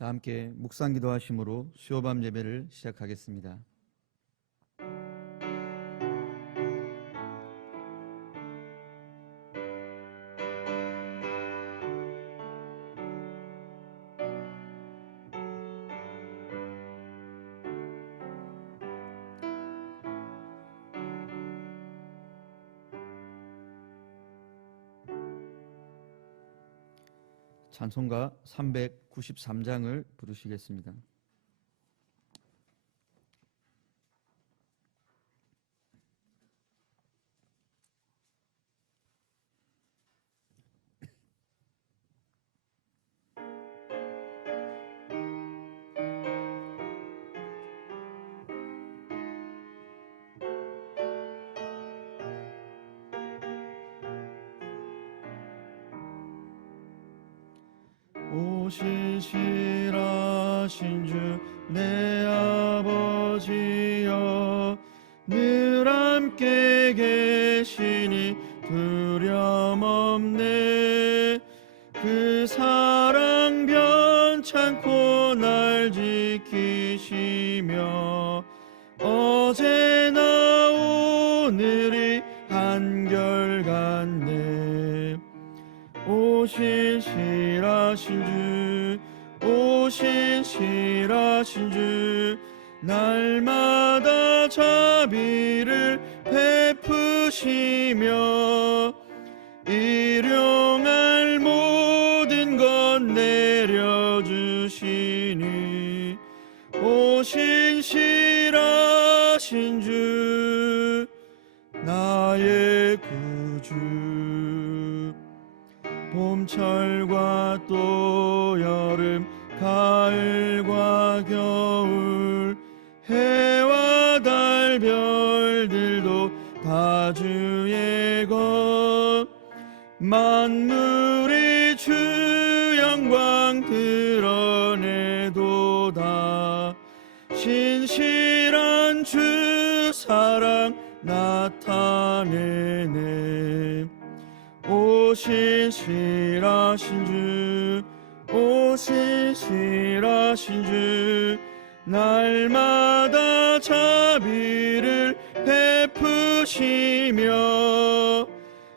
다 함께 묵상 기도하심으로 수요밤 예배를 시작하겠습니다. 찬송가 393장을 부르시겠습니다. 신실하신 주 내 아버지여, 늘 함께 계시니 두려움 없네. 그 사랑 변찮고 날 지키시며 어제나 오늘이 한결같네. 오 신실하신 주, 오 신실하신 주, 날마다 자비를 베푸시며 일용할 모든 것 내려주시니 오 신실하신 주, 나의 구주. 봄철과 또 여름, 가을과 겨울, 해와 달 별들도 다 주의 것. 만물이 주 영광 드러내도다. 신실한 주 사랑 나타내네. 오 신실하신 주, 오 신실하신 주, 날마다 자비를 베푸시며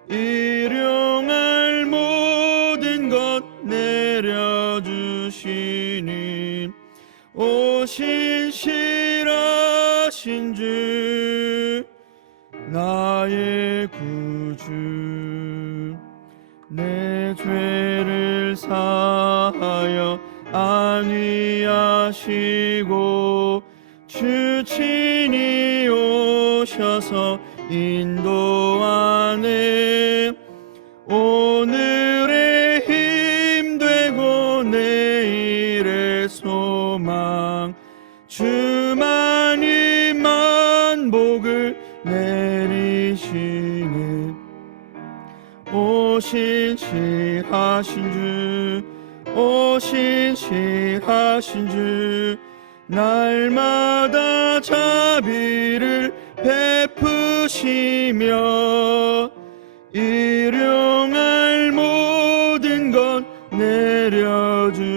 일용할 모든 것 내려주시니 오 신실하신 주, 나의 구주. 내 죄를 사하여 안위하시고 주 친히 오셔서 인도하네. 오늘의 힘 되고 내일의 소망, 주만이 만복을 내리시네. 오 신실하신 주, 오 신실하신 주, 날마다 자비를 베푸시며 일용할 모든 것 내려주시니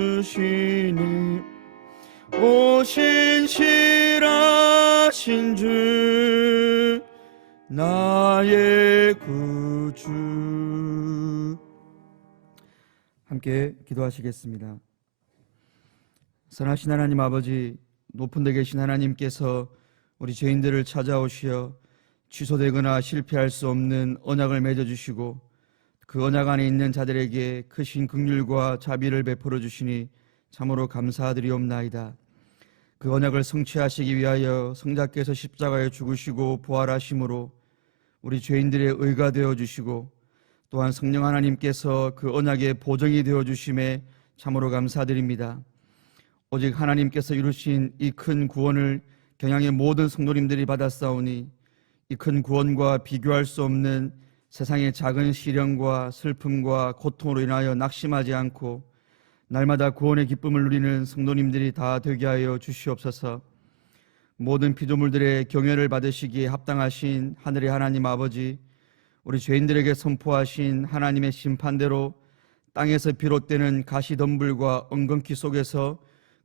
오 신실하신 주, 나의 구주. 함께 기도하시겠습니다. 선하신 하나님 아버지, 높은 데 계신 하나님께서 우리 죄인들을 찾아오시어 취소되거나 실패할 수 없는 언약을 맺어주시고 그 언약 안에 있는 자들에게 크신 긍휼과 자비를 베풀어 주시니 참으로 감사드리옵나이다. 그 언약을 성취하시기 위하여 성자께서 십자가에 죽으시고 부활하심으로 우리 죄인들의 의가 되어주시고 또한 성령 하나님께서 그 언약의 보정이 되어주심에 참으로 감사드립니다. 오직 하나님께서 이루신 이 큰 구원을 경양의 모든 성도님들이 받았사오니 이 큰 구원과 비교할 수 없는 세상의 작은 시련과 슬픔과 고통으로 인하여 낙심하지 않고 날마다 구원의 기쁨을 누리는 성도님들이 다 되게 하여 주시옵소서. 모든 피조물들의 경외를 받으시기에 합당하신 하늘의 하나님 아버지, 우리 죄인들에게 선포하신 하나님의 심판대로 땅에서 비롯되는 가시덤불과 엉겅퀴 속에서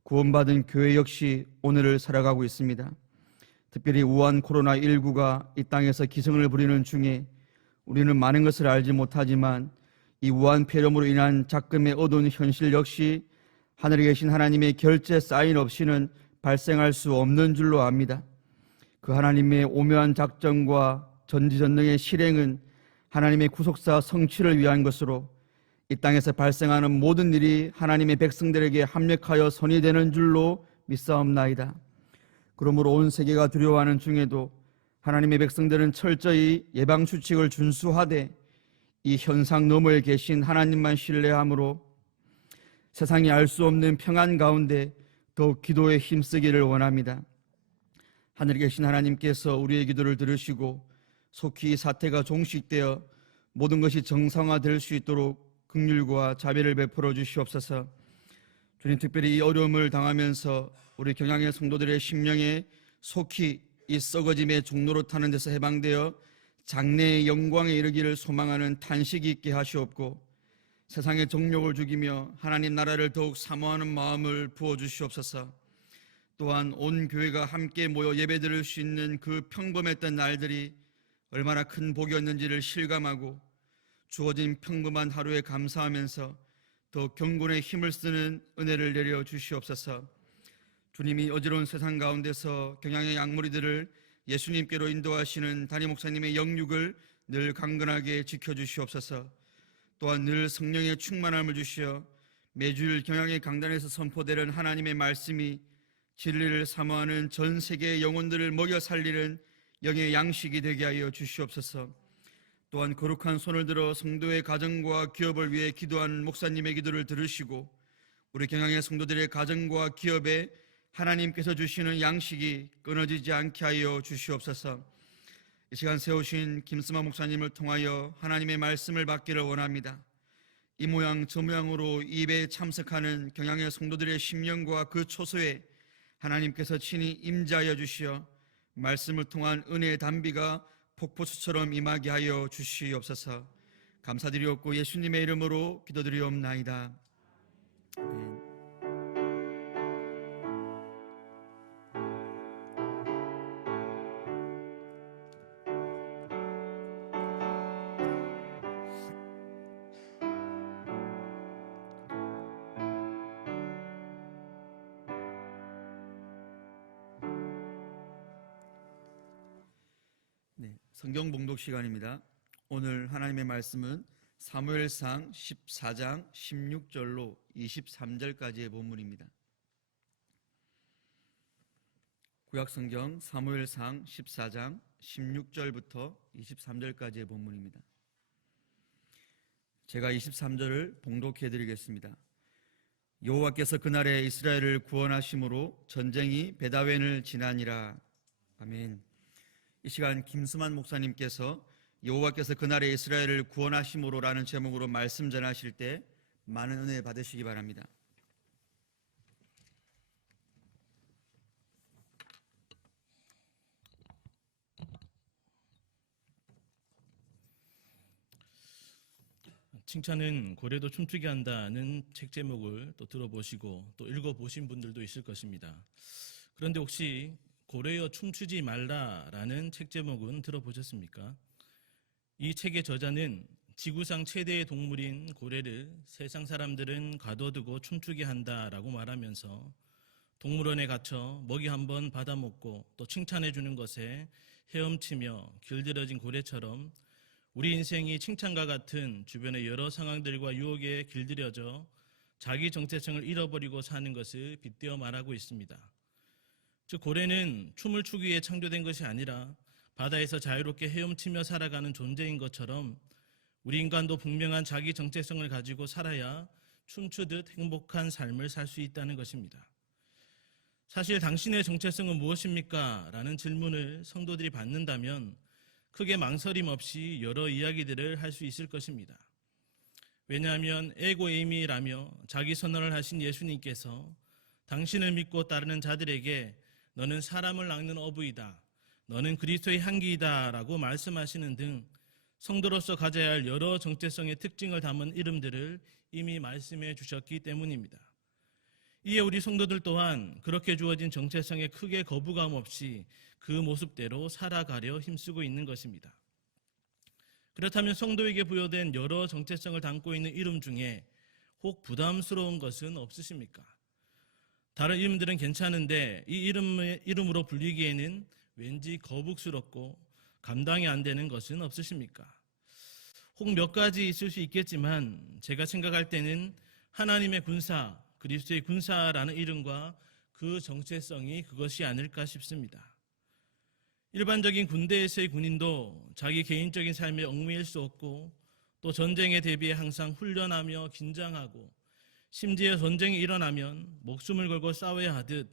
구원받은 교회 역시 오늘을 살아가고 있습니다. 특별히 우한 코로나19가 이 땅에서 기승을 부리는 중에 우리는 많은 것을 알지 못하지만 이 우한 폐렴으로 인한 작금의 어두운 현실 역시 하늘에 계신 하나님의 결재 사인 없이는 발생할 수 없는 줄로 압니다. 그 하나님의 오묘한 작정과 전지전능의 실행은 하나님의 구속사 성취를 위한 것으로 이 땅에서 발생하는 모든 일이 하나님의 백성들에게 합력하여 선이 되는 줄로 믿사옵나이다. 그러므로 온 세계가 두려워하는 중에도 하나님의 백성들은 철저히 예방수칙을 준수하되 이 현상 너머에 계신 하나님만 신뢰함으로 세상이 알 수 없는 평안 가운데 더욱 기도에 힘쓰기를 원합니다. 하늘에 계신 하나님께서 우리의 기도를 들으시고 속히 이 사태가 종식되어 모든 것이 정상화될 수 있도록 긍휼과 자비를 베풀어 주시옵소서. 주님, 특별히 이 어려움을 당하면서 우리 경양의 성도들의 심령에 속히 이 썩어짐의 종로로 타는 데서 해방되어 장래의 영광에 이르기를 소망하는 탄식이 있게 하시옵고 세상의 정욕을 죽이며 하나님 나라를 더욱 사모하는 마음을 부어주시옵소서. 또한 온 교회가 함께 모여 예배드릴 수 있는 그 평범했던 날들이 얼마나 큰 복이었는지를 실감하고 주어진 평범한 하루에 감사하면서 더 경건의 힘을 쓰는 은혜를 내려 주시옵소서. 주님이 어지러운 세상 가운데서 경양의 양무리들을 예수님께로 인도하시는 담임 목사님의 영육을 늘 강건하게 지켜주시옵소서. 또한 늘 성령의 충만함을 주시어 매주일 경양의 강단에서 선포되는 하나님의 말씀이 진리를 사모하는 전 세계의 영혼들을 먹여 살리는 영의 양식이 되게 하여 주시옵소서. 또한 거룩한 손을 들어 성도의 가정과 기업을 위해 기도하는 목사님의 기도를 들으시고 우리 경양의 성도들의 가정과 기업에 하나님께서 주시는 양식이 끊어지지 않게 하여 주시옵소서. 이 시간 세우신 김스마 목사님을 통하여 하나님의 말씀을 받기를 원합니다. 이 모양 저 모양으로 입에 참석하는 경양의 성도들의 심령과 그 초소에 하나님께서 친히 임자하여 주시어 말씀을 통한 은혜의 단비가 폭포수처럼 임하게 하여 주시옵소서. 감사드리옵고 예수님의 이름으로 기도드리옵나이다. 아멘. 성경 봉독 시간입니다. 오늘 하나님의 말씀은 사무엘상 14장 16절로 23절까지의 본문입니다. 구약성경 사무엘상 14장 16절부터 23절까지의 본문입니다. 제가 23절을 봉독해 드리겠습니다. 여호와께서 그날에 이스라엘을 구원하심으로 전쟁이 베다웬을 지나니라. 아멘. 이 시간 김수만 목사님께서 여호와께서 그날에 이스라엘을 구원하심으로라는 제목으로 말씀 전하실 때 많은 은혜 받으시기 바랍니다. 칭찬은 고래도 춤추게 한다는 책 제목을 또 들어보시고 또 읽어보신 분들도 있을 것입니다. 그런데 혹시 고래여 춤추지 말라라는 책 제목은 들어보셨습니까? 이 책의 저자는 지구상 최대의 동물인 고래를 세상 사람들은 가둬두고 춤추게 한다라고 말하면서 동물원에 갇혀 먹이 한번 받아먹고 또 칭찬해주는 것에 헤엄치며 길들여진 고래처럼 우리 인생이 칭찬과 같은 주변의 여러 상황들과 유혹에 길들여져 자기 정체성을 잃어버리고 사는 것을 빗대어 말하고 있습니다. 즉 고래는 춤을 추기 위해 창조된 것이 아니라 바다에서 자유롭게 헤엄치며 살아가는 존재인 것처럼 우리 인간도 분명한 자기 정체성을 가지고 살아야 춤추듯 행복한 삶을 살 수 있다는 것입니다. 사실 당신의 정체성은 무엇입니까? 라는 질문을 성도들이 받는다면 크게 망설임 없이 여러 이야기들을 할 수 있을 것입니다. 왜냐하면 에고 에이미라며 자기 선언을 하신 예수님께서 당신을 믿고 따르는 자들에게 너는 사람을 낚는 어부이다, 너는 그리스도의 향기이다 라고 말씀하시는 등 성도로서 가져야 할 여러 정체성의 특징을 담은 이름들을 이미 말씀해 주셨기 때문입니다. 이에 우리 성도들 또한 그렇게 주어진 정체성에 크게 거부감 없이 그 모습대로 살아가려 힘쓰고 있는 것입니다. 그렇다면 성도에게 부여된 여러 정체성을 담고 있는 이름 중에 혹 부담스러운 것은 없으십니까? 다른 이름들은 괜찮은데 이 이름으로 불리기에는 왠지 거북스럽고 감당이 안 되는 것은 없으십니까? 혹 몇 가지 있을 수 있겠지만 제가 생각할 때는 하나님의 군사, 그리스도의 군사라는 이름과 그 정체성이 그것이 아닐까 싶습니다. 일반적인 군대에서의 군인도 자기 개인적인 삶에 얽매일 수 없고 또 전쟁에 대비해 항상 훈련하며 긴장하고 심지어 전쟁이 일어나면 목숨을 걸고 싸워야 하듯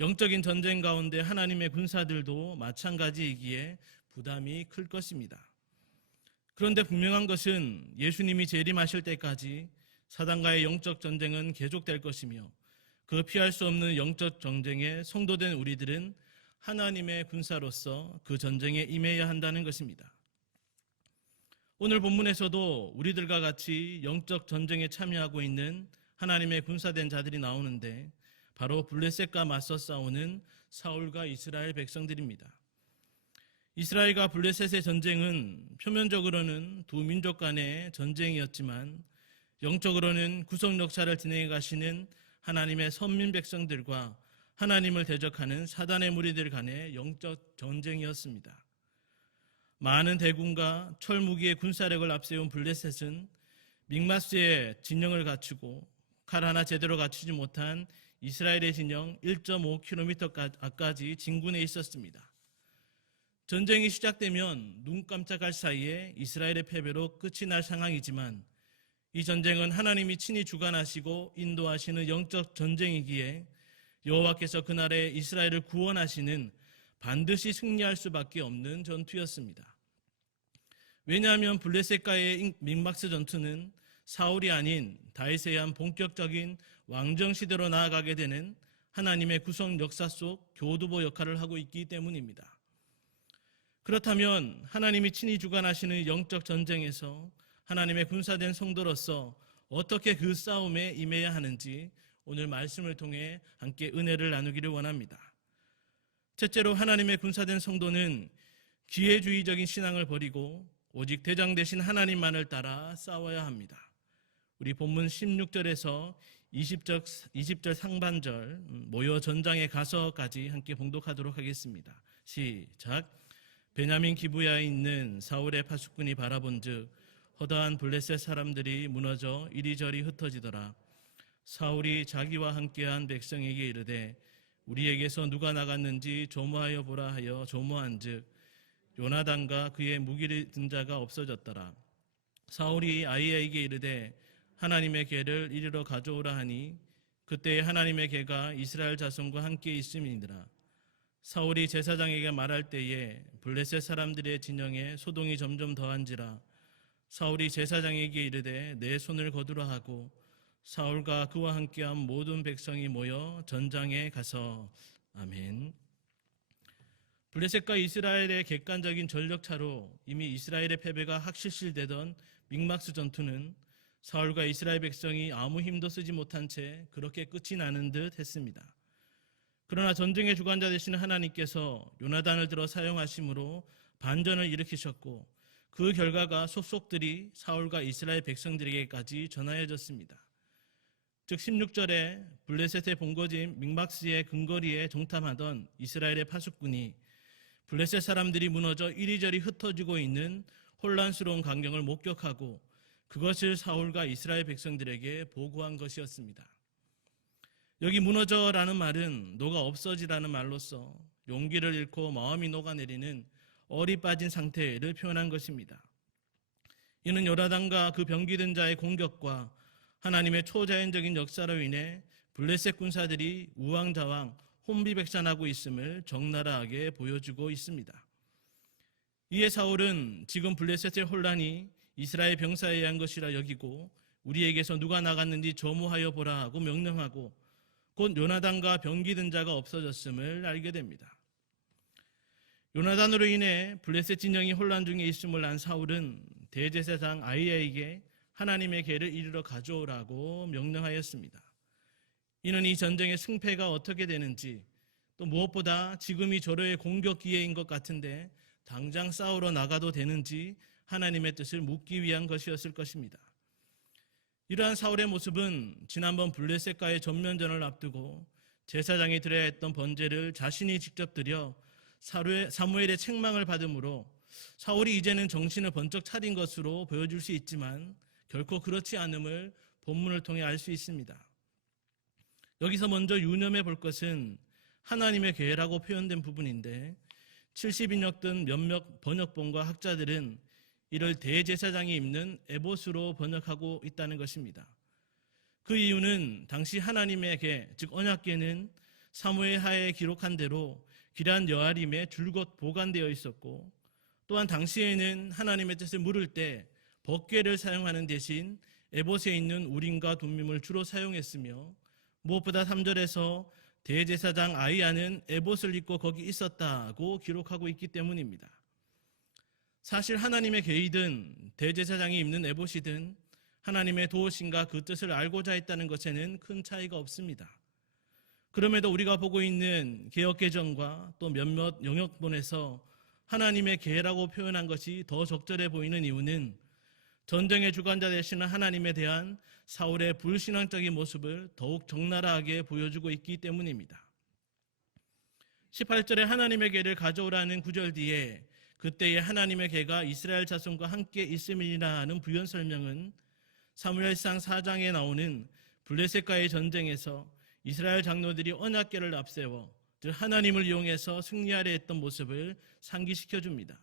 영적인 전쟁 가운데 하나님의 군사들도 마찬가지이기에 부담이 클 것입니다. 그런데 분명한 것은 예수님이 재림하실 때까지 사단과의 영적 전쟁은 계속될 것이며 그 피할 수 없는 영적 전쟁에 성도된 우리들은 하나님의 군사로서 그 전쟁에 임해야 한다는 것입니다. 오늘 본문에서도 우리들과 같이 영적 전쟁에 참여하고 있는 하나님의 군사된 자들이 나오는데 바로 블레셋과 맞서 싸우는 사울과 이스라엘 백성들입니다. 이스라엘과 블레셋의 전쟁은 표면적으로는 두 민족 간의 전쟁이었지만 영적으로는 구속 역사를 진행해 가시는 하나님의 선민 백성들과 하나님을 대적하는 사단의 무리들 간의 영적 전쟁이었습니다. 많은 대군과 철무기의 군사력을 앞세운 블레셋은 믹마스의 진영을 갖추고 칼 하나 제대로 갖추지 못한 이스라엘의 진영 1.5km까지 진군해 있었습니다. 전쟁이 시작되면 눈 깜짝할 사이에 이스라엘의 패배로 끝이 날 상황이지만 이 전쟁은 하나님이 친히 주관하시고 인도하시는 영적 전쟁이기에 여호와께서 그날에 이스라엘을 구원하시는 반드시 승리할 수밖에 없는 전투였습니다. 왜냐하면 블레셋과의 믹막스 전투는 사울이 아닌 다윗에 의한 본격적인 왕정 시대로 나아가게 되는 하나님의 구속 역사 속 교두보 역할을 하고 있기 때문입니다. 그렇다면 하나님이 친히 주관하시는 영적 전쟁에서 하나님의 군사된 성도로서 어떻게 그 싸움에 임해야 하는지 오늘 말씀을 통해 함께 은혜를 나누기를 원합니다. 첫째로 하나님의 군사된 성도는 기회주의적인 신앙을 버리고 오직 대장 되신 하나님만을 따라 싸워야 합니다. 우리 본문 16절에서 20절 상반절 모여 전장에 가서까지 함께 봉독하도록 하겠습니다. 시작. 베냐민 기브야에 있는 사울의 파수꾼이 바라본즉 허다한 블레셋 사람들이 무너져 이리저리 흩어지더라. 사울이 자기와 함께한 백성에게 이르되 우리에게서 누가 나갔는지 조모하여 보라 하여 조모한즉 요나단과 그의 무기를 든 자가 없어졌더라. 사울이 아히야에게 이르되 하나님의 궤를 이리로 가져오라 하니 그때 하나님의 궤가 이스라엘 자손과 함께 있음이니라. 사울이 제사장에게 말할 때에 블레셋 사람들의 진영에 소동이 점점 더한지라. 사울이 제사장에게 이르되 내 손을 거두라 하고 사울과 그와 함께한 모든 백성이 모여 전장에 가서 아멘. 블레셋과 이스라엘의 객관적인 전력차로 이미 이스라엘의 패배가 확실시되던 믹막스 전투는 사울과 이스라엘 백성이 아무 힘도 쓰지 못한 채 그렇게 끝이 나는 듯 했습니다. 그러나 전쟁의 주관자 되시는 하나님께서 요나단을 들어 사용하심으로 반전을 일으키셨고 그 결과가 속속들이 사울과 이스라엘 백성들에게까지 전하여졌습니다. 즉 16절에 블레셋의 본거지인 믹막스의 근거리에 정탐하던 이스라엘의 파수꾼이 블레셋 사람들이 무너져 이리저리 흩어지고 있는 혼란스러운 광경을 목격하고 그것을 사울과 이스라엘 백성들에게 보고한 것이었습니다. 여기 무너져라는 말은 녹아 없어지라는 말로서 용기를 잃고 마음이 녹아내리는 얼이 빠진 상태를 표현한 것입니다. 이는 요나단과 그 병기든 자의 공격과 하나님의 초자연적인 역사로 인해 블레셋 군사들이 우왕좌왕 혼비백산하고 있음을 적나라하게 보여주고 있습니다. 이에 사울은 지금 블레셋의 혼란이 이스라엘 병사에 의한 것이라 여기고 우리에게서 누가 나갔는지 조모하여 보라 하고 명령하고 곧 요나단과 병기든 자가 없어졌음을 알게 됩니다. 요나단으로 인해 블레셋 진영이 혼란 중에 있음을 안 사울은 대제사장 아히야에게 하나님의 궤를 이리로 가져오라고 명령하였습니다. 이는 이 전쟁의 승패가 어떻게 되는지, 또 무엇보다 지금이 저로의 공격 기회인 것 같은데 당장 싸우러 나가도 되는지 하나님의 뜻을 묻기 위한 것이었을 것입니다. 이러한 사울의 모습은 지난번 블레셋과의 전면전을 앞두고 제사장이 드려야 했던 번제를 자신이 직접 드려 사무엘의 책망을 받음으로 사울이 이제는 정신을 번쩍 차린 것으로 보여줄 수 있지만 결코 그렇지 않음을 본문을 통해 알 수 있습니다. 여기서 먼저 유념해 볼 것은 하나님의 계획이라고 표현된 부분인데 70인역 등 몇몇 번역본과 학자들은 이를 대제사장이 입는 에봇으로 번역하고 있다는 것입니다. 그 이유는 당시 하나님의 계, 즉 언약궤는 사무엘 하에 기록한 대로 기럧 여아림에 줄곧 보관되어 있었고, 또한 당시에는 하나님의 뜻을 물을 때 법궤를 사용하는 대신 에봇에 있는 우림과 둠밈을 주로 사용했으며, 무엇보다 3절에서 대제사장 아히야는 에봇을 입고 거기 있었다고 기록하고 있기 때문입니다. 사실 하나님의 계획이든 대제사장이 입는 에봇이든 하나님의 도우심과 그 뜻을 알고자 했다는 것에는 큰 차이가 없습니다. 그럼에도 우리가 보고 있는 개역개정과 또 몇몇 영역본에서 하나님의 계획이라고 표현한 것이 더 적절해 보이는 이유는 전쟁의 주관자 되시는 하나님에 대한 사울의 불신앙적인 모습을 더욱 적나라하게 보여주고 있기 때문입니다. 18절에 하나님의 계를 가져오라는 구절 뒤에 그때의 하나님의 계가 이스라엘 자손과 함께 있음이라 하는 부연 설명은 사무엘상 4장에 나오는 블레셋과의 전쟁에서 이스라엘 장로들이 언약궤를 앞세워 즉 하나님을 이용해서 승리하려 했던 모습을 상기시켜 줍니다.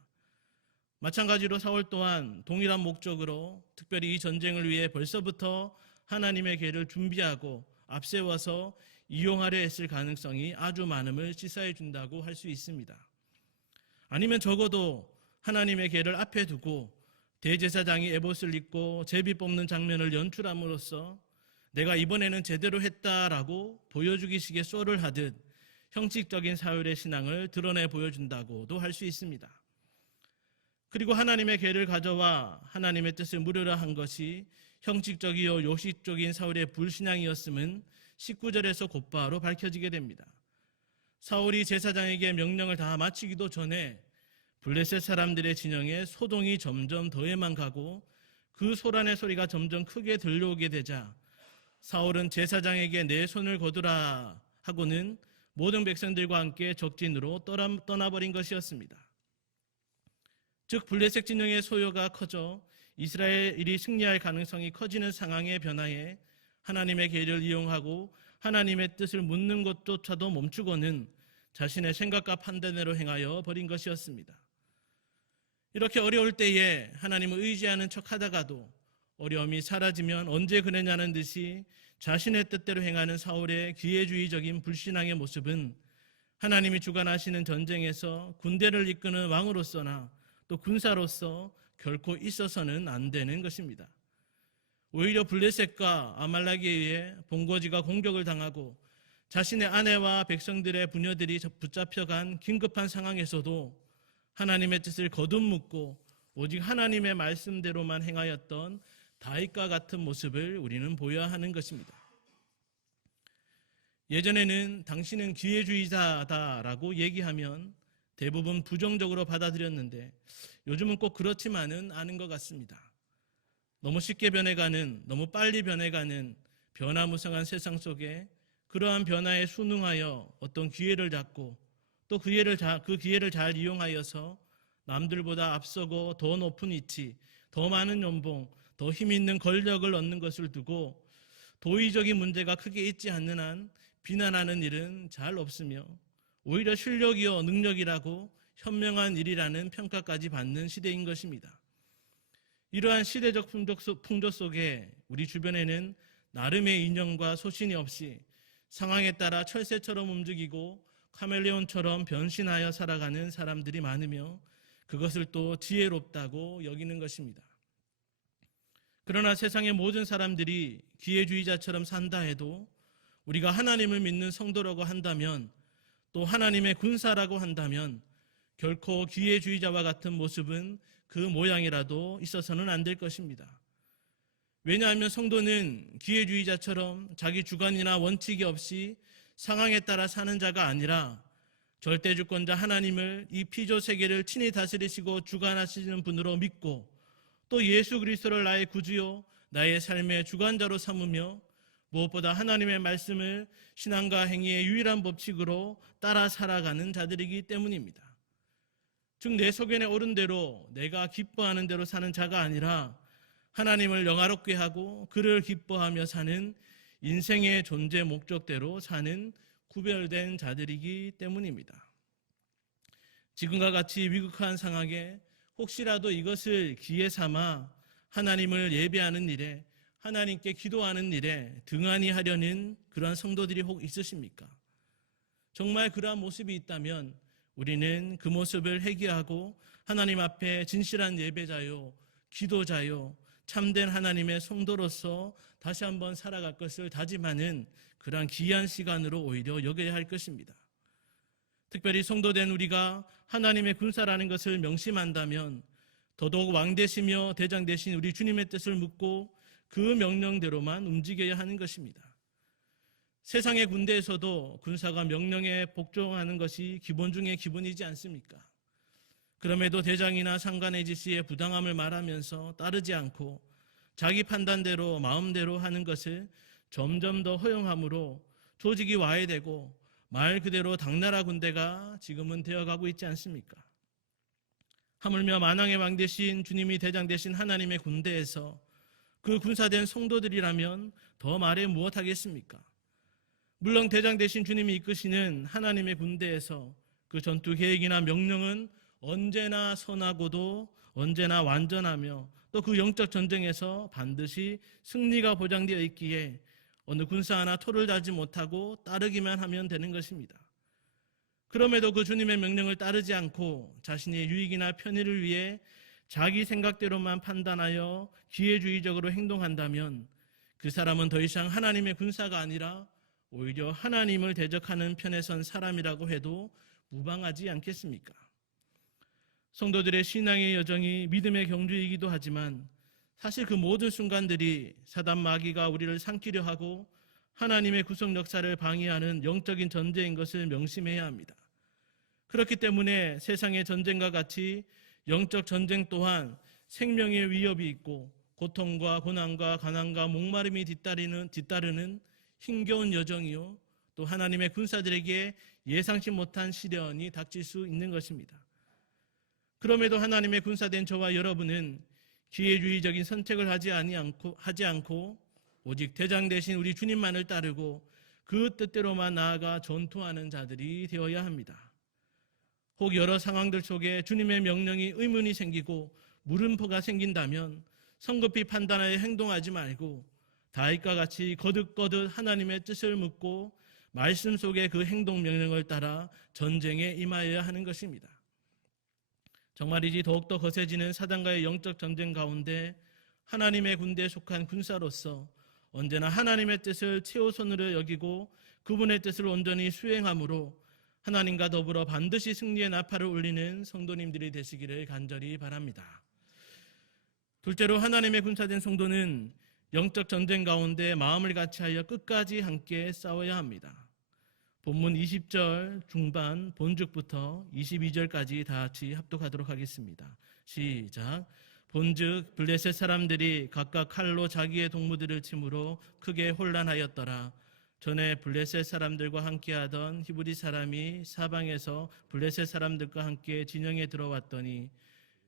마찬가지로 사울 또한 동일한 목적으로 특별히 이 전쟁을 위해 벌써부터 하나님의 계를 준비하고 앞세워서 이용하려 했을 가능성이 아주 많음을 시사해 준다고 할 수 있습니다. 아니면 적어도 하나님의 계를 앞에 두고 대제사장이 에봇을 입고 제비 뽑는 장면을 연출함으로써 내가 이번에는 제대로 했다라고 보여주기식의 쇼를 하듯 형식적인 사울의 신앙을 드러내 보여준다고도 할 수 있습니다. 그리고 하나님의 계를 가져와 하나님의 뜻을 물으려 한 것이 형식적이요 요식적인 사울의 불신앙이었음은 19절에서 곧바로 밝혀지게 됩니다. 사울이 제사장에게 명령을 다 마치기도 전에 블레셋 사람들의 진영에 소동이 점점 더해만 가고 그 소란의 소리가 점점 크게 들려오게 되자 사울은 제사장에게 내 손을 거두라 하고는 모든 백성들과 함께 적진으로 떠나버린 것이었습니다. 즉 블레셋 진영의 소요가 커져 이스라엘이 승리할 가능성이 커지는 상황의 변화에 하나님의 계를 이용하고 하나님의 뜻을 묻는 것조차도 멈추고는 자신의 생각과 판단대로 행하여 버린 것이었습니다. 이렇게 어려울 때에 하나님을 의지하는 척하다가도 어려움이 사라지면 언제 그러냐는 듯이 자신의 뜻대로 행하는 사울의 기회주의적인 불신앙의 모습은 하나님이 주관하시는 전쟁에서 군대를 이끄는 왕으로서나 또 군사로서 결코 있어서는 안 되는 것입니다. 오히려 블레셋과 아말렉에 의해 본거지가 공격을 당하고 자신의 아내와 백성들의 부녀들이 붙잡혀간 긴급한 상황에서도 하나님의 뜻을 거듭묻고 오직 하나님의 말씀대로만 행하였던 다윗과 같은 모습을 우리는 보여야 하는 것입니다. 예전에는 당신은 기회주의자다라고 얘기하면 대부분 부정적으로 받아들였는데 요즘은 꼭 그렇지만은 않은 것 같습니다. 너무 쉽게 변해가는, 너무 빨리 변해가는 변화무쌍한 세상 속에 그러한 변화에 순응하여 어떤 기회를 잡고 또 그 기회를 잘 이용하여서 남들보다 앞서고 더 높은 위치, 더 많은 연봉, 더 힘있는 권력을 얻는 것을 두고 도의적인 문제가 크게 있지 않는 한 비난하는 일은 잘 없으며 오히려 실력이요 능력이라고 현명한 일이라는 평가까지 받는 시대인 것입니다. 이러한 시대적 풍조 속에 우리 주변에는 나름의 인연과 소신이 없이 상황에 따라 철새처럼 움직이고 카멜레온처럼 변신하여 살아가는 사람들이 많으며 그것을 또 지혜롭다고 여기는 것입니다. 그러나 세상의 모든 사람들이 기회주의자처럼 산다 해도 우리가 하나님을 믿는 성도라고 한다면 또 하나님의 군사라고 한다면 결코 기회주의자와 같은 모습은 그 모양이라도 있어서는 안 될 것입니다. 왜냐하면 성도는 기회주의자처럼 자기 주관이나 원칙이 없이 상황에 따라 사는 자가 아니라 절대주권자 하나님을 이 피조 세계를 친히 다스리시고 주관하시는 분으로 믿고 또 예수 그리스도를 나의 구주요 나의 삶의 주관자로 삼으며 무엇보다 하나님의 말씀을 신앙과 행위의 유일한 법칙으로 따라 살아가는 자들이기 때문입니다. 즉 내 소견에 옳은 대로 내가 기뻐하는 대로 사는 자가 아니라 하나님을 영화롭게 하고 그를 기뻐하며 사는 인생의 존재 목적대로 사는 구별된 자들이기 때문입니다. 지금과 같이 위급한 상황에 혹시라도 이것을 기회 삼아 하나님을 예배하는 일에 하나님께 기도하는 일에 등한히 하려는 그러한 성도들이 혹 있으십니까? 정말 그러한 모습이 있다면 우리는 그 모습을 회개하고 하나님 앞에 진실한 예배자요, 기도자요, 참된 하나님의 성도로서 다시 한번 살아갈 것을 다짐하는 그러한 귀한 시간으로 오히려 여겨야 할 것입니다. 특별히 성도된 우리가 하나님의 군사라는 것을 명심한다면 더더욱 왕 되시며 대장 되신 우리 주님의 뜻을 묻고 그 명령대로만 움직여야 하는 것입니다. 세상의 군대에서도 군사가 명령에 복종하는 것이 기본 중의 기본이지 않습니까? 그럼에도 대장이나 상관의 지시에 부당함을 말하면서 따르지 않고 자기 판단대로 마음대로 하는 것을 점점 더 허용함으로 조직이 와해되고 말 그대로 당나라 군대가 지금은 되어가고 있지 않습니까? 하물며 만왕의 왕 되신 주님이 대장 되신 하나님의 군대에서 그 군사된 성도들이라면 더 말해 무엇하겠습니까? 물론 대장 되신 주님이 이끄시는 하나님의 군대에서 그 전투 계획이나 명령은 언제나 선하고도 언제나 완전하며 또 그 영적 전쟁에서 반드시 승리가 보장되어 있기에 어느 군사 하나 토를 달지 못하고 따르기만 하면 되는 것입니다. 그럼에도 그 주님의 명령을 따르지 않고 자신의 유익이나 편의를 위해 자기 생각대로만 판단하여 기회주의적으로 행동한다면 그 사람은 더 이상 하나님의 군사가 아니라 오히려 하나님을 대적하는 편에 선 사람이라고 해도 무방하지 않겠습니까? 성도들의 신앙의 여정이 믿음의 경주이기도 하지만 사실 그 모든 순간들이 사단 마귀가 우리를 삼키려 하고 하나님의 구속 역사를 방해하는 영적인 전쟁인 것을 명심해야 합니다. 그렇기 때문에 세상의 전쟁과 같이 영적 전쟁 또한 생명의 위협이 있고 고통과 고난과 가난과 목마름이 뒤따르는 힘겨운 여정이요 또 하나님의 군사들에게 예상치 못한 시련이 닥칠 수 있는 것입니다. 그럼에도 하나님의 군사된 저와 여러분은 기회주의적인 선택을 하지 않고 오직 대장 되신 우리 주님만을 따르고 그 뜻대로만 나아가 전투하는 자들이 되어야 합니다. 혹 여러 상황들 속에 주님의 명령이 의문이 생기고 물음표가 생긴다면 성급히 판단하여 행동하지 말고 다윗과 같이 거듭거듭 하나님의 뜻을 묻고 말씀 속의 그 행동 명령을 따라 전쟁에 임하여야 하는 것입니다. 정말이지 더욱더 거세지는 사단과의 영적 전쟁 가운데 하나님의 군대에 속한 군사로서 언제나 하나님의 뜻을 최우선으로 여기고 그분의 뜻을 온전히 수행함으로 하나님과 더불어 반드시 승리의 나팔을 울리는 성도님들이 되시기를 간절히 바랍니다. 둘째로 하나님의 군사된 성도는 영적 전쟁 가운데 마음을 같이하여 끝까지 함께 싸워야 합니다. 본문 20절 중반 본죽부터 22절까지 다 같이 합독하도록 하겠습니다. 시작. 본즉 블레셋 사람들이 각각 칼로 자기의 동무들을 치므로 크게 혼란하였더라. 전에 블레셋 사람들과 함께하던 히브리 사람이 사방에서 블레셋 사람들과 함께 진영에 들어왔더니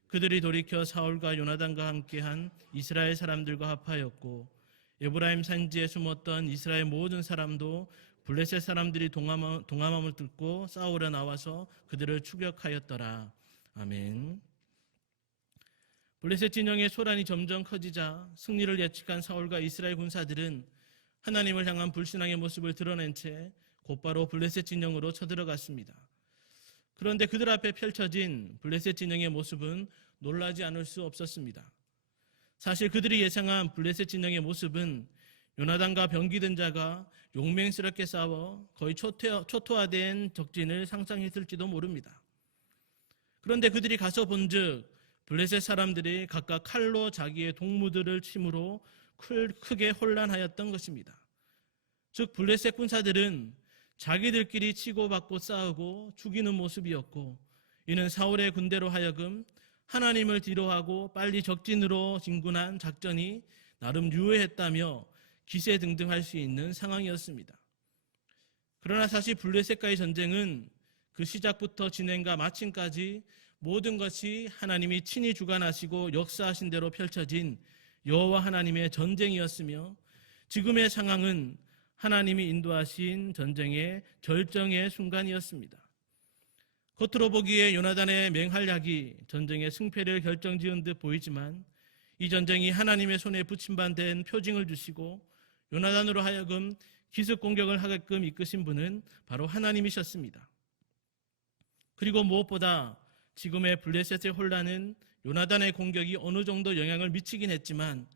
그들이 돌이켜 사울과 요나단과 함께한 이스라엘 사람들과 합하였고 에브라임 산지에 숨었던 이스라엘 모든 사람도 블레셋 사람들이 동함함을 듣고 싸우러 나와서 그들을 추격하였더라. 아멘. 블레셋 진영의 소란이 점점 커지자 승리를 예측한 사울과 이스라엘 군사들은 하나님을 향한 불신앙의 모습을 드러낸 채 곧바로 블레셋 진영으로 쳐들어갔습니다. 그런데 그들 앞에 펼쳐진 블레셋 진영의 모습은 놀라지 않을 수 없었습니다. 사실 그들이 예상한 블레셋 진영의 모습은 요나단과 병기든 자가 용맹스럽게 싸워 거의 초토화된 적진을 상상했을지도 모릅니다. 그런데 그들이 가서 본즉 블레셋 사람들이 각각 칼로 자기의 동무들을 침으로 크게 혼란하였던 것입니다. 즉 블레셋 군사들은 자기들끼리 치고받고 싸우고 죽이는 모습이었고, 이는 사울의 군대로 하여금 하나님을 뒤로하고 빨리 적진으로 진군한 작전이 나름 유효했다며 기세등등할 수 있는 상황이었습니다. 그러나 사실 블레셋과의 전쟁은 그 시작부터 진행과 마침까지 모든 것이 하나님이 친히 주관하시고 역사하신 대로 펼쳐진 여호와 하나님의 전쟁이었으며, 지금의 상황은 하나님이 인도하신 전쟁의 절정의 순간이었습니다. 겉으로 보기에 요나단의 맹활약이 전쟁의 승패를 결정지은 듯 보이지만, 이 전쟁이 하나님의 손에 붙임반된 표징을 주시고 요나단으로 하여금 기습 공격을 하게끔 이끄신 분은 바로 하나님이셨습니다. 그리고 무엇보다 지금의 블레셋의 혼란은 요나단의 공격이 어느 정도 영향을 미치긴 했지만,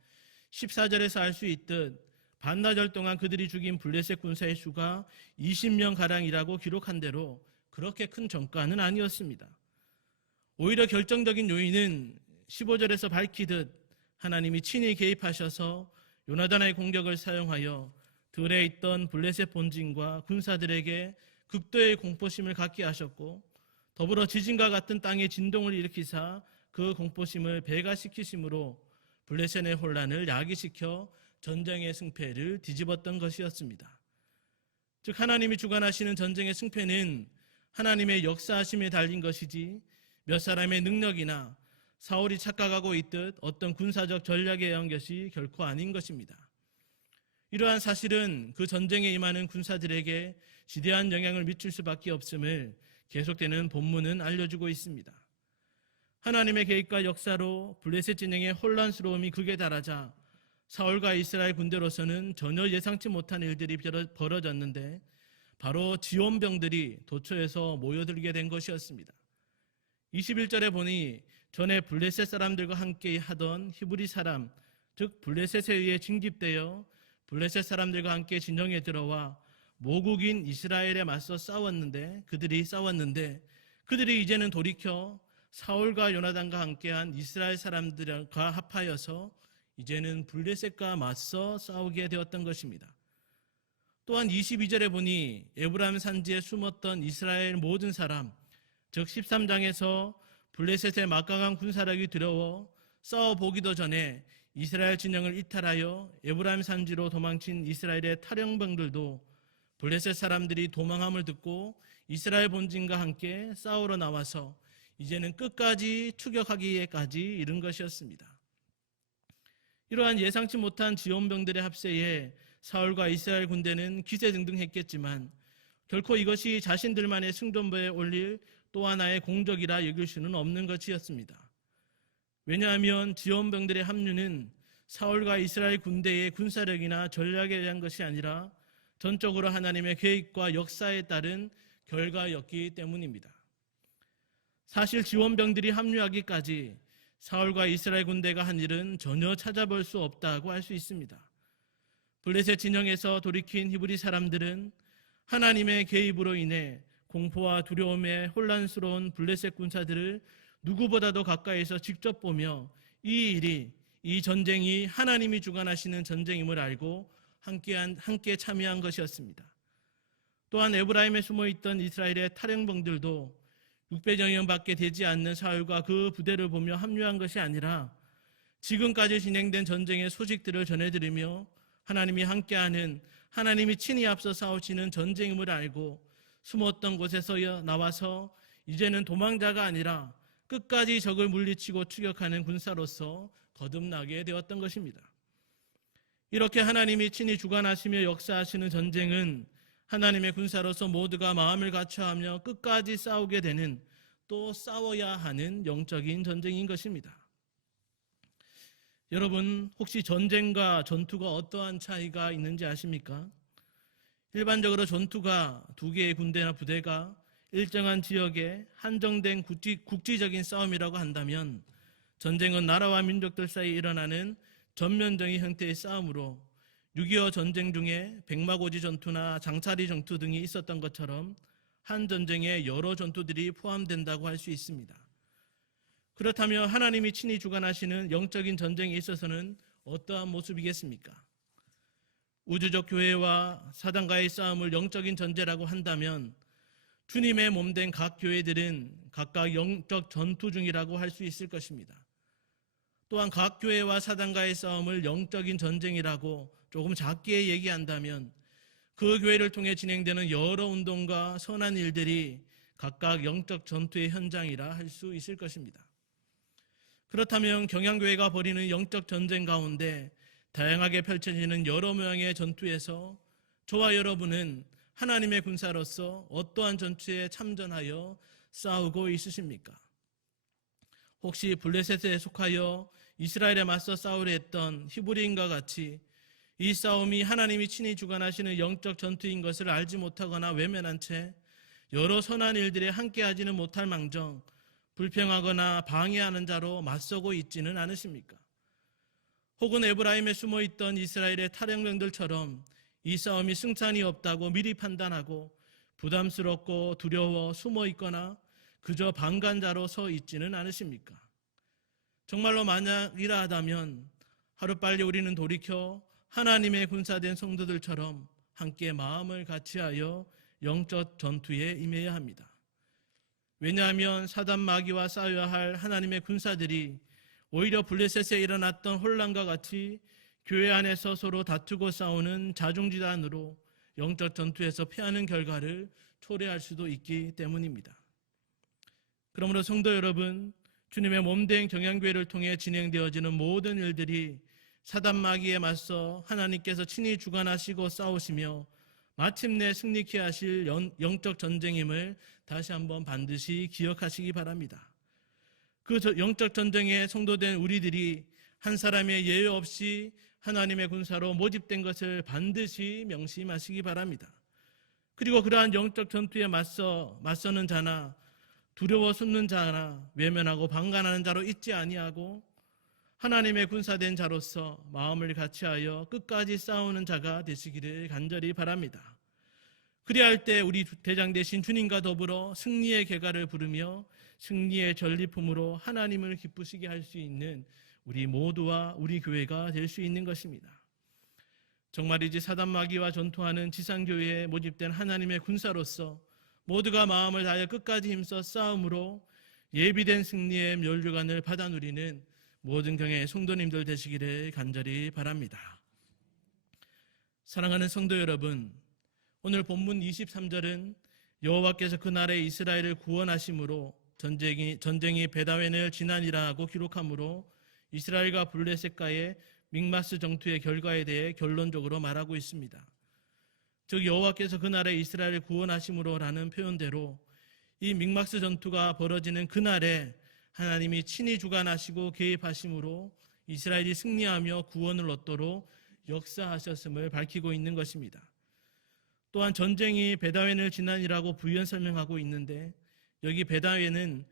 14절에서 알 수 있듯 반나절 동안 그들이 죽인 블레셋 군사의 수가 20명가량이라고 기록한 대로 그렇게 큰 전과는 아니었습니다. 오히려 결정적인 요인은 15절에서 밝히듯 하나님이 친히 개입하셔서 요나단의 공격을 사용하여 들에 있던 블레셋 본진과 군사들에게 극도의 공포심을 갖게 하셨고, 더불어 지진과 같은 땅의 진동을 일으키사 그 공포심을 배가시키심으로 블레셋의 혼란을 야기시켜 전쟁의 승패를 뒤집었던 것이었습니다. 즉 하나님이 주관하시는 전쟁의 승패는 하나님의 역사하심에 달린 것이지 몇 사람의 능력이나 사울이 착각하고 있듯 어떤 군사적 전략에 의한 것이 결코 아닌 것입니다. 이러한 사실은 그 전쟁에 임하는 군사들에게 지대한 영향을 미칠 수밖에 없음을 계속되는 본문은 알려주고 있습니다. 하나님의 계획과 역사로 블레셋 진영의 혼란스러움이 극에 달하자 사울과 이스라엘 군대로서는 전혀 예상치 못한 일들이 벌어졌는데, 바로 지원병들이 도처에서 모여들게 된 것이었습니다. 21절에 보니 전에 블레셋 사람들과 함께 하던 히브리 사람, 즉 블레셋에 의해 징집되어 블레셋 사람들과 함께 진영에 들어와 모국인 이스라엘에 맞서 그들이 이제는 돌이켜 사울과 요나단과 함께한 이스라엘 사람들과 합하여서 이제는 블레셋과 맞서 싸우게 되었던 것입니다. 또한 22절에 보니 에브라임 산지에 숨었던 이스라엘 모든 사람, 즉 13장에서 블레셋의 막강한 군사력이 두려워 싸워보기도 전에 이스라엘 진영을 이탈하여 에브라임 산지로 도망친 이스라엘의 탈영병들도 블레셋 사람들이 도망함을 듣고 이스라엘 본진과 함께 싸우러 나와서 이제는 끝까지 추격하기에까지 이른 것이었습니다. 이러한 예상치 못한 지원병들의 합세에 사울과 이스라엘 군대는 기세등등했겠지만, 결코 이것이 자신들만의 승전보에 올릴 또 하나의 공적이라 여길 수는 없는 것이었습니다. 왜냐하면 지원병들의 합류는 사울과 이스라엘 군대의 군사력이나 전략에 의한 것이 아니라 전적으로 하나님의 계획과 역사에 따른 결과였기 때문입니다. 사실 지원병들이 합류하기까지 사울과 이스라엘 군대가 한 일은 전혀 찾아볼 수 없다고 할 수 있습니다. 블레셋 진영에서 돌이킨 히브리 사람들은 하나님의 개입으로 인해 공포와 두려움에 혼란스러운 블레셋 군사들을 누구보다도 가까이서 직접 보며 이 전쟁이 하나님이 주관하시는 전쟁임을 알고 함께 참여한 것이었습니다. 또한 에브라임에 숨어있던 이스라엘의 탈영병들도 600여 명밖에 되지 않는 사울과 그 부대를 보며 합류한 것이 아니라 지금까지 진행된 전쟁의 소식들을 전해드리며 하나님이 함께하는, 하나님이 친히 앞서 싸우시는 전쟁임을 알고 숨었던 곳에서 나와서 이제는 도망자가 아니라 끝까지 적을 물리치고 추격하는 군사로서 거듭나게 되었던 것입니다. 이렇게 하나님이 친히 주관하시며 역사하시는 전쟁은 하나님의 군사로서 모두가 마음을 갖춰하며 끝까지 싸우게 되는, 또 싸워야 하는 영적인 전쟁인 것입니다. 여러분, 혹시 전쟁과 전투가 어떠한 차이가 있는지 아십니까? 일반적으로 전투가 두 개의 군대나 부대가 일정한 지역에 한정된 국지적인 싸움이라고 한다면, 전쟁은 나라와 민족들 사이에 일어나는 전면적인 형태의 싸움으로 6.25 전쟁 중에 백마고지 전투나 장차리 전투 등이 있었던 것처럼 한 전쟁에 여러 전투들이 포함된다고 할 수 있습니다. 그렇다면 하나님이 친히 주관하시는 영적인 전쟁에 있어서는 어떠한 모습이겠습니까? 우주적 교회와 사단과의 싸움을 영적인 전제라고 한다면 주님의 몸된 각 교회들은 각각 영적 전투 중이라고 할 수 있을 것입니다. 또한 각 교회와 사단과의 싸움을 영적인 전쟁이라고 조금 작게 얘기한다면 그 교회를 통해 진행되는 여러 운동과 선한 일들이 각각 영적 전투의 현장이라 할 수 있을 것입니다. 그렇다면 경향교회가 벌이는 영적 전쟁 가운데 다양하게 펼쳐지는 여러 모양의 전투에서 저와 여러분은 하나님의 군사로서 어떠한 전투에 참전하여 싸우고 있으십니까? 혹시 블레셋에 속하여 이스라엘에 맞서 싸우려 했던 히브리인과 같이 이 싸움이 하나님이 친히 주관하시는 영적 전투인 것을 알지 못하거나 외면한 채 여러 선한 일들에 함께하지는 못할 망정 불평하거나 방해하는 자로 맞서고 있지는 않으십니까? 혹은 에브라임에 숨어있던 이스라엘의 탈영병들처럼 이 싸움이 승산이 없다고 미리 판단하고 부담스럽고 두려워 숨어있거나 그저 방관자로 서 있지는 않으십니까? 정말로 만약이라 하다면 하루빨리 우리는 돌이켜 하나님의 군사된 성도들처럼 함께 마음을 같이하여 영적 전투에 임해야 합니다. 왜냐하면 사단 마귀와 싸워야 할 하나님의 군사들이 오히려 블레셋에 일어났던 혼란과 같이 교회 안에서 서로 다투고 싸우는 자중지단으로 영적 전투에서 패하는 결과를 초래할 수도 있기 때문입니다. 그러므로 성도 여러분, 주님의 몸된 경향교회를 통해 진행되어지는 모든 일들이 사단 마귀에 맞서 하나님께서 친히 주관하시고 싸우시며 마침내 승리케 하실 영적 전쟁임을 다시 한번 반드시 기억하시기 바랍니다. 그 영적 전쟁에 성도된 우리들이 한 사람의 예외 없이 하나님의 군사로 모집된 것을 반드시 명심하시기 바랍니다. 그리고 그러한 영적 전투에 맞서는 자나 두려워 숨는 자나 외면하고 방관하는 자로 있지 아니하고 하나님의 군사된 자로서 마음을 같이하여 끝까지 싸우는 자가 되시기를 간절히 바랍니다. 그리할 때 우리 대장 되신 주님과 더불어 승리의 계가를 부르며 승리의 전리품으로 하나님을 기쁘시게 할 수 있는 우리 모두와 우리 교회가 될 수 있는 것입니다. 정말이지 사단 마귀와 전투하는 지상교회에 모집된 하나님의 군사로서 모두가 마음을 다하여 끝까지 힘써 싸움으로 예비된 승리의 면류관을 받아 누리는 모든 경의 성도님들 되시기를 간절히 바랍니다. 사랑하는 성도 여러분, 오늘 본문 23절은 여호와께서 그날에 이스라엘을 구원하심으로 전쟁이 베다웬을 지나니라 하고 기록하므로 이스라엘과 블레셋과의 믹마스 전투의 결과에 대해 결론적으로 말하고 있습니다. 즉 여호와께서 그날에 이스라엘을 구원하심으로라는 표현대로 이 믹마스 전투가 벌어지는 그날에 하나님이 친히 주관하시고 개입하심으로 이스라엘이 승리하며 구원을 얻도록 역사하셨음을 밝히고 있는 것입니다. 또한 전쟁이 베다웬을 지나니라고 부연 설명하고 있는데 여기 베다웬은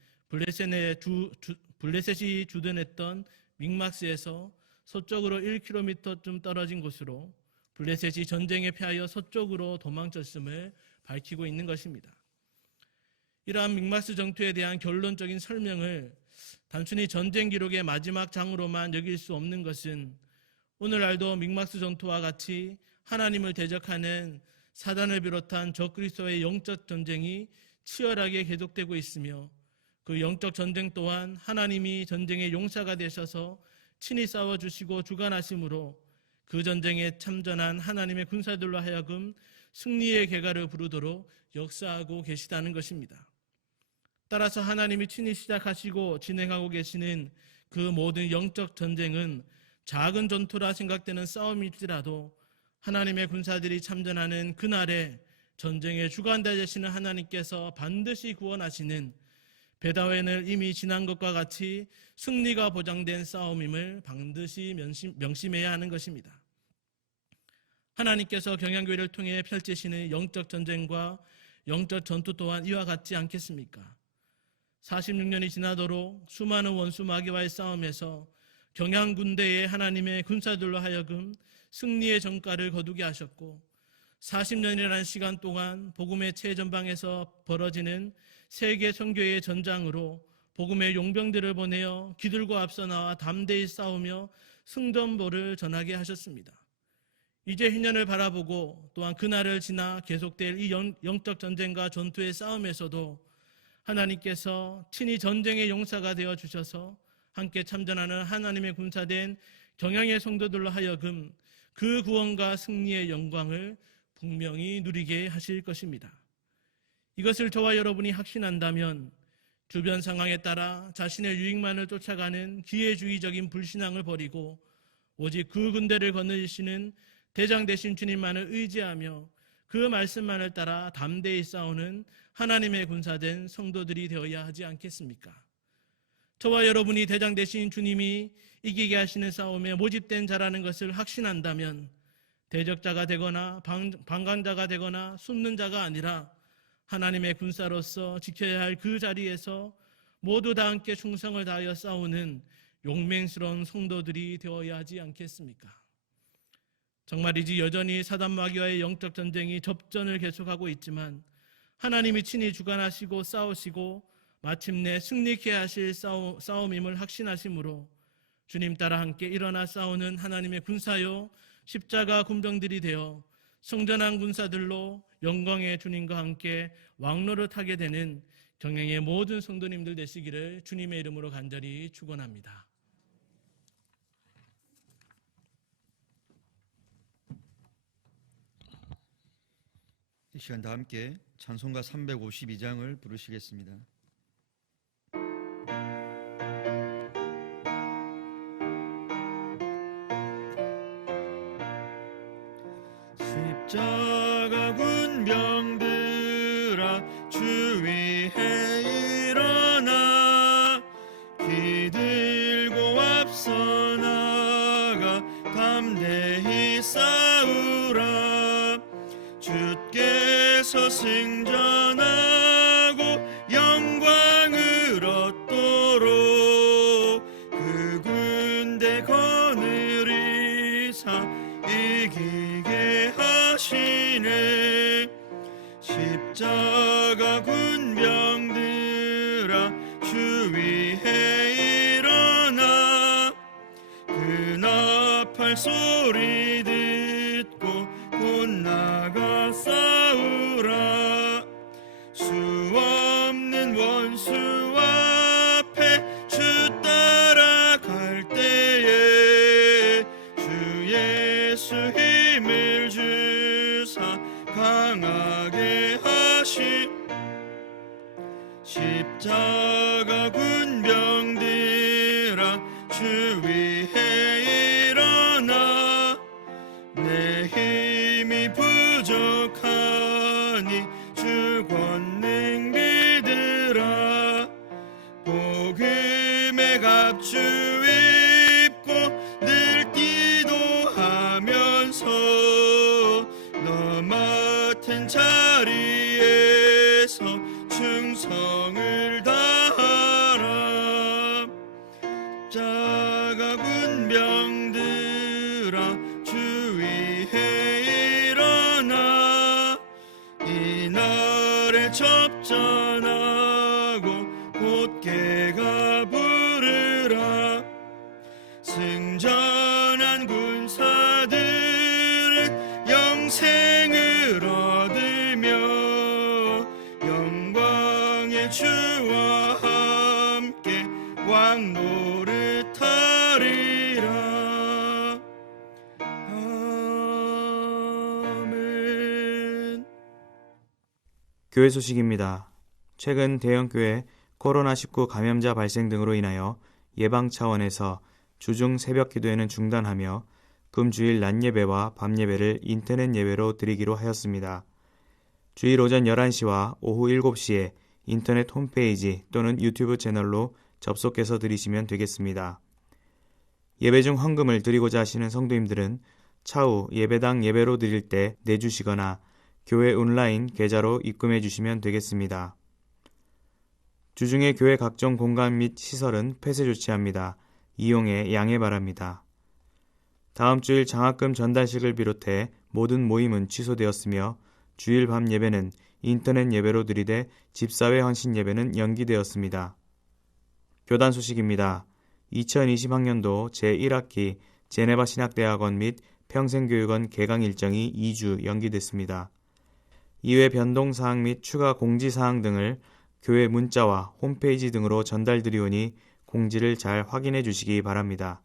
블레셋이 주둔했던 믹마스에서 서쪽으로 1km쯤 떨어진 곳으로 블레셋이 전쟁에 패하여 서쪽으로 도망쳤음을 밝히고 있는 것입니다. 이러한 믹마스 전투에 대한 결론적인 설명을 단순히 전쟁 기록의 마지막 장으로만 여길 수 없는 것은 오늘날도 믹마스 전투와 같이 하나님을 대적하는 사단을 비롯한 적그리스도의 영적 전쟁이 치열하게 계속되고 있으며 그 영적 전쟁 또한 하나님이 전쟁의 용사가 되셔서 친히 싸워주시고 주관하심으로 그 전쟁에 참전한 하나님의 군사들로 하여금 승리의 계가를 부르도록 역사하고 계시다는 것입니다. 따라서 하나님이 친히 시작하시고 진행하고 계시는 그 모든 영적 전쟁은 작은 전투라 생각되는 싸움일지라도 하나님의 군사들이 참전하는 그날에 전쟁의 주관자 되시는 하나님께서 반드시 구원하시는 베다웬을 이미 지난 것과 같이 승리가 보장된 싸움임을 반드시 명심해야 하는 것입니다. 하나님께서 경향교회를 통해 펼치시는 영적 전쟁과 영적 전투 또한 이와 같지 않겠습니까? 46년이 지나도록 수많은 원수 마귀와의 싸움에서 경향군대의 하나님의 군사들로 하여금 승리의 전가를 거두게 하셨고 40년이라는 시간 동안 복음의 최전방에서 벌어지는 세계 선교의 전장으로 복음의 용병들을 보내어 기들고 앞서 나와 담대히 싸우며 승전보를 전하게 하셨습니다. 이제 희년을 바라보고 또한 그날을 지나 계속될 이 영적 전쟁과 전투의 싸움에서도 하나님께서 친히 전쟁의 용사가 되어 주셔서 함께 참전하는 하나님의 군사된 경영의 성도들로 하여금 그 구원과 승리의 영광을 분명히 누리게 하실 것입니다. 이것을 저와 여러분이 확신한다면 주변 상황에 따라 자신의 유익만을 쫓아가는 기회주의적인 불신앙을 버리고 오직 그 군대를 거느리시는 대장 되신 주님만을 의지하며 그 말씀만을 따라 담대히 싸우는 하나님의 군사된 성도들이 되어야 하지 않겠습니까? 저와 여러분이 대장 되신 주님이 이기게 하시는 싸움에 모집된 자라는 것을 확신한다면 대적자가 되거나 방관자가 되거나 숨는 자가 아니라 하나님의 군사로서 지켜야 할 그 자리에서 모두 다 함께 충성을 다하여 싸우는 용맹스러운 성도들이 되어야 하지 않겠습니까? 정말이지 여전히 사단 마귀와의 영적 전쟁이 접전을 계속하고 있지만 하나님이 친히 주관하시고 싸우시고 마침내 승리케 하실 싸움임을 확신하심으로 주님 따라 함께 일어나 싸우는 하나님의 군사요 십자가 군병들이 되어 성전한 군사들로 영광의 주님과 함께 왕노릇하게 되는 경영의 모든 성도님들 되시기를 주님의 이름으로 간절히 축원합니다. 이 시간 다 함께 찬송가 352장을 부르시겠습니다. 십자가 군병들아 주 위에 일어나 기들고 앞서 나가 담대히 싸우라. 주께서 승전하고 영광을 얻도록 그 군대 거느리사 이기게 하시네. 십자가 군병들아 주 위에 일어나 그 나팔 소리 듣고 곧 나가 싸우라. 수 없는 원수 앞에 주 따라갈 때에 주 예수 힘을 주사 강하게 하시. 십자가 군병들아 주 위에 일어나 내 힘이 부족하니 주 권능 믿으라. 복음의 갑주 입고 늘 기도하면서 너 맡은 자리에서 충성을 다하라. 십자가 군병들아 주 위에 일어나 이날에 접전하고 곧게가 부르라. 승전한 군사들은 영생을 얻으며 영광의 주와 함께 왕노릇하리라. 아멘. 교회 소식입니다. 최근 대형교회 코로나19 감염자 발생 등으로 인하여 예방 차원에서 주중 새벽 기도회는 중단하며 금주일 낮 예배와 밤 예배를 인터넷 예배로 드리기로 하였습니다. 주일 오전 11시와 오후 7시에 인터넷 홈페이지 또는 유튜브 채널로 접속해서 드리시면 되겠습니다. 예배 중 헌금을 드리고자 하시는 성도님들은 차후 예배당 예배로 드릴 때 내주시거나 교회 온라인 계좌로 입금해 주시면 되겠습니다. 주중에 교회 각종 공간 및 시설은 폐쇄 조치합니다. 이용에 양해 바랍니다. 다음 주일 장학금 전달식을 비롯해 모든 모임은 취소되었으며 주일 밤 예배는 인터넷 예배로 드리되 집사회 헌신 예배는 연기되었습니다. 교단 소식입니다. 2020학년도 제1학기 제네바 신학대학원 및 평생교육원 개강 일정이 2주 연기됐습니다. 이외 변동사항 및 추가 공지사항 등을 교회 문자와 홈페이지 등으로 전달드리오니 공지를 잘 확인해 주시기 바랍니다.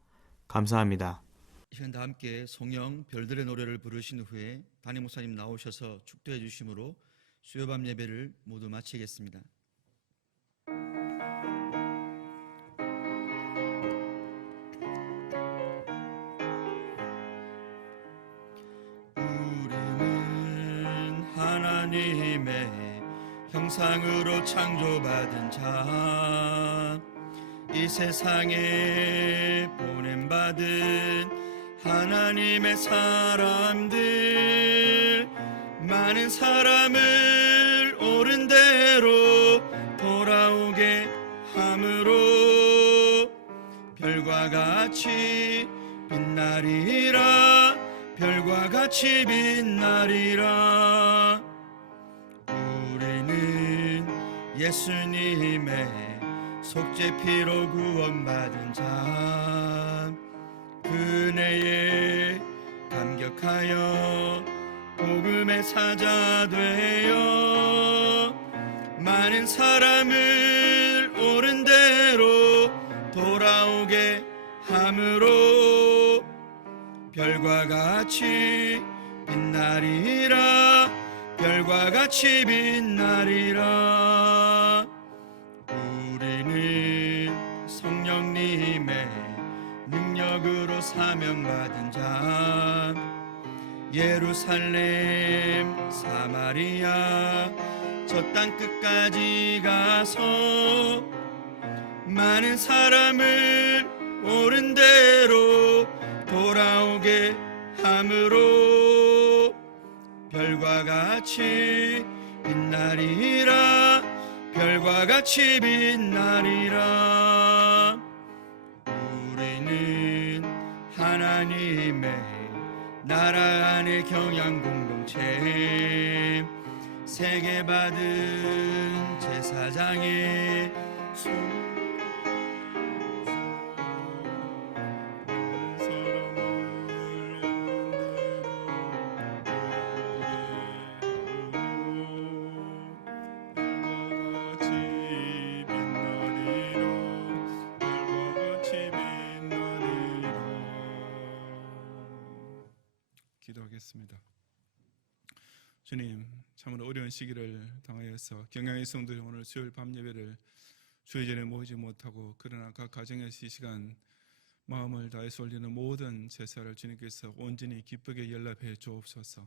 감사합니다. 이 시간 다 함께 성령 별들의 노래를 부르신 후에 담임 목사님 나오셔서 축도해 주심으로 수요밤 예배를 모두 마치겠습니다. 우리는 하나님의 형상으로 창조받은 자, 이 세상에 보냄받은 하나님의 사람들, 많은 사람을 옳은 대로 돌아오게 함으로 별과 같이 빛나리라, 별과 같이 빛나리라. 우리는 예수님의 속죄 피로 구원받은 자, 그네에 감격하여 복음의 사자 되어 많은 사람을 옳은 대로 돌아오게 함으로 별과 같이 빛나리라, 별과 같이 빛나리라. 우리는 성령님의 능력으로 사명받은 자, 예루살렘 사마리아 저 땅 끝까지 가서 많은 사람을 옳은 대로 돌아오게 함으로 별과 같이 빛나리라, 별과 같이 빛나리라. 우리는 하나님의 나라 안의 경양 공동체, 세계받은 제사장의 손 기도하겠습니다. 주님, 참으로 어려운 시기를 당하여서 경양의 성도들이 오늘 수요일 밤 예배를 주의 전에 모이지 못하고, 그러나 각 가정에서 이 시간 마음을 다해서 올리는 모든 제사를 주님께서 온전히 기쁘게 연락해 주옵소서.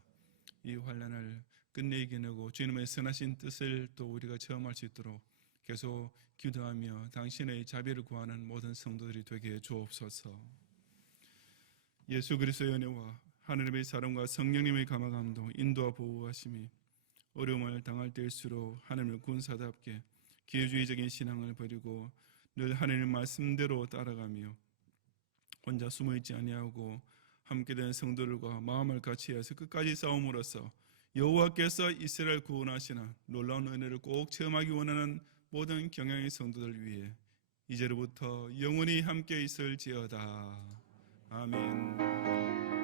이 환난을 끝내 이겨내고 주님의 선하신 뜻을 또 우리가 체험할 수 있도록 계속 기도하며 당신의 자비를 구하는 모든 성도들이 되게 해 주옵소서. 예수 그리스도의 은혜와 하느님의 사랑과 성령님의 감화감동, 인도와 보호하심이 어려움을 당할 때일수록 하나님을 군사답게 기회주의적인 신앙을 버리고 늘 하나님 말씀대로 따라가며 혼자 숨어있지 아니하고 함께된 성도들과 마음을 같이해서 끝까지 싸움으로써 여호와께서 이스라엘 구원하시는 놀라운 은혜를 꼭 체험하기 원하는 모든 경양의 성도들 위해 이제로부터 영원히 함께 있을지어다. 아멘.